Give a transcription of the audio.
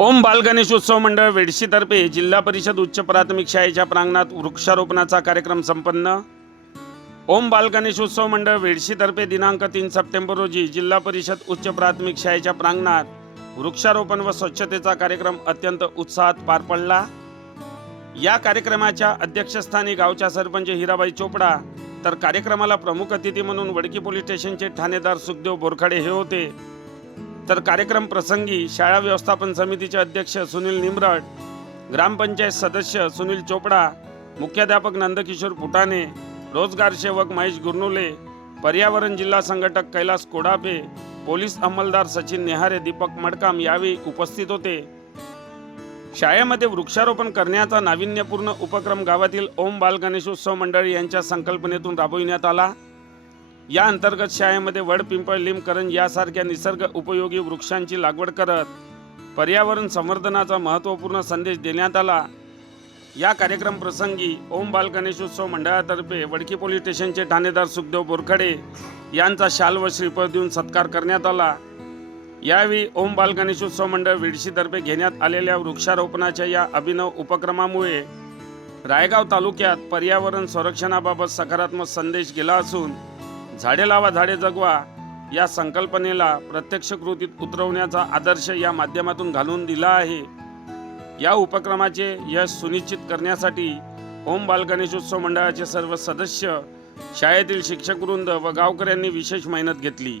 ओम बालगणेश उत्सव मंडळ वेडशीतर्फे जिल्हा परिषद उच्च प्राथमिक शाळेच्या प्रांगणात वृक्षारोपणाचा कार्यक्रम संपन्न. ओम बाल गणेशोत्सव मंडळ वेडशीतर्फे दिनांक तीन सप्टेंबर रोजी जिल्हा परिषद उच्च प्राथमिक शाळेच्या प्रांगणात वृक्षारोपण व स्वच्छतेचा कार्यक्रम अत्यंत उत्साहात पार पडला. या कार्यक्रमाच्या अध्यक्षस्थानी गावच्या सरपंच हिराबाई चोपडा तर कार्यक्रमाला प्रमुख अतिथी म्हणून वडकी पोलीस स्टेशनचे ठाणेदार सुखदेव बोरखाडे हे होते. तर कार्यक्रम प्रसंगी शाळा व्यवस्थापन समितीचे अध्यक्ष सुनील निमरट ग्रामपंचायत सदस्य सुनील चोपडा मुख्याध्यापक नंदकिशोर फुटाणे रोजगार सेवक महेश गुरनुले पर्यावरण जिल्हा संघटक कैलास कोडापे पोलीस अंमलदार सचिन नेहारे दीपक मडकाम यावेळी उपस्थित होते. शाळेमध्ये वृक्षारोपण करण्याचा नाविन्यपूर्ण उपक्रम गावातील ओम बाल गणेशोत्सव मंडळ यांच्या संकल्पनेतून राबविण्यात आला. या अंतर्गत शाळेमध्ये वड पिंपळ लिंब यासारख्या निसर्ग उपयोगी वृक्षांची लागवड करत पर्यावरण संवर्धनाचा महत्त्वपूर्ण संदेश देण्यात आला. या कार्यक्रम प्रसंगी ओम बालगणेशोत्सव मंडळातर्फे वडकी पोलीस स्टेशनचे ठाणेदार सुखदेव बोरखडे यांचा शाल व श्रीफळ देऊन सत्कार करण्यात आला. यावेळी ओम बालगणेशोत्सव मंडळ विडशीतर्फे घेण्यात आलेल्या वृक्षारोपणाच्या या अभिनव उपक्रमामुळे रायगाव तालुक्यात पर्यावरण संरक्षणाबाबत सकारात्मक संदेश गेला असून झाडे लावा झाडे जगवा या संकल्पनेला प्रत्यक्ष कृतीत उतरवण्याचा आदर्श या माध्यमातून घालून दिला आहे. या उपक्रमाचे यश सुनिश्चित करण्यासाठी ओम बालगणेशोत्सव मंडळाचे सर्व सदस्य शाळेतील शिक्षकवृंद व गावकऱ्यांनी विशेष मेहनत घेतली.